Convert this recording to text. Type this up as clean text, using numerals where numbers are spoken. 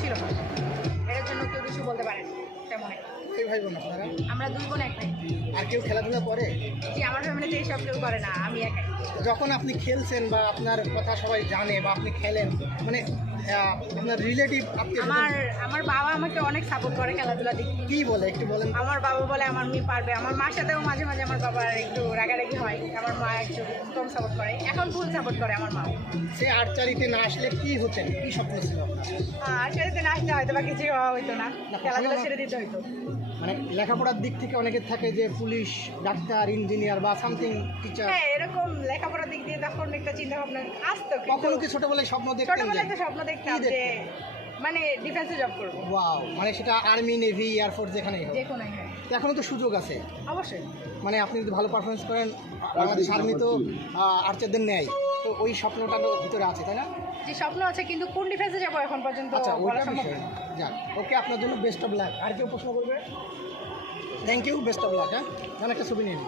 ছিল না, এটার জন্য কেউ কিছু বলতে পারে না তেমন একটা। এই ভাই বোন আপনারা? আমরা 2 বোন এক ভাই। আর কেউ খেলাধুলা করে? জি, আমার ফ্যামিলিতে এইসব কেউ করে না, আমি একাই। যখন আপনি খেলছেন বা আপনার কথা সবাই জানে বা আপনি খেলেন, মানে আপনার রিলেটিভ আত্মীয় আমার বাবা আমাকে অনেক সাপোর্ট করে খেলাধুলা দিক দিয়ে। কি বলে একটু বলেন? আমার বাবা বলে আমার মেয়ে পারবে। আমার মার সাথেও মাঝে মাঝে আমার বাবার একটু রাগারাগি হয়, আমার মা একটু কম সাপোর্ট করে, এখন ফুল সাপোর্ট করে আমার মা। সে আর্চারিতে না আসলে কি হতেন, কি স্বপ্ন ছিল আপনার? ছেড়ে না আসলে হয়তো বা কিছু হওয়া হইতো না, খেলাধুলা ছেড়ে দিতে হইতো। মানে লেখাপড়ার দিক থেকে অনেকের থাকে যে পুলিশ, ডাক্তার, ইঞ্জিনিয়ার বা সামথিং টিচার। হ্যাঁ, এরকম লেখাপড়ার দিক দিয়ে তখন একটা চিন্তা ভাবনা আসতো, কিন্তু কখনো কি ছোটবেলায় স্বপ্ন দেখতেন? ছোটবেলায় তো স্বপ্ন দেখতাম কি যে দেখতেন? মানে ডিফেন্সে জব করবো, ওয়াও, মানে সেটা আর্মি, নেভি, এয়ারফোর্স যেখানেই হোক। যে কোনো। হ্যাঁ, তো এখনো তো সুযোগ আছে। অবশ্যই। মানে আপনি যদি ভালো পারফরমেন্স করেন, বাংলাদেশ আর্মি তো আর্চারদের নেয়, তো ওই স্বপ্নটা তো ভিতরে আছে, তাই না? যে স্বপ্ন আছে, কিন্তু কোন ডিফেন্সে যাবো এখন পর্যন্ত আচ্ছা, বলা ওইটা সম্ভব বিষয় না। না। যাক, ওকে, আপনার জন্য বেস্ট অফ লাক। আর কেউ প্রশ্ন করবে? Thank you, best of luck. হ্যাঁ, একটা ছবি নিন।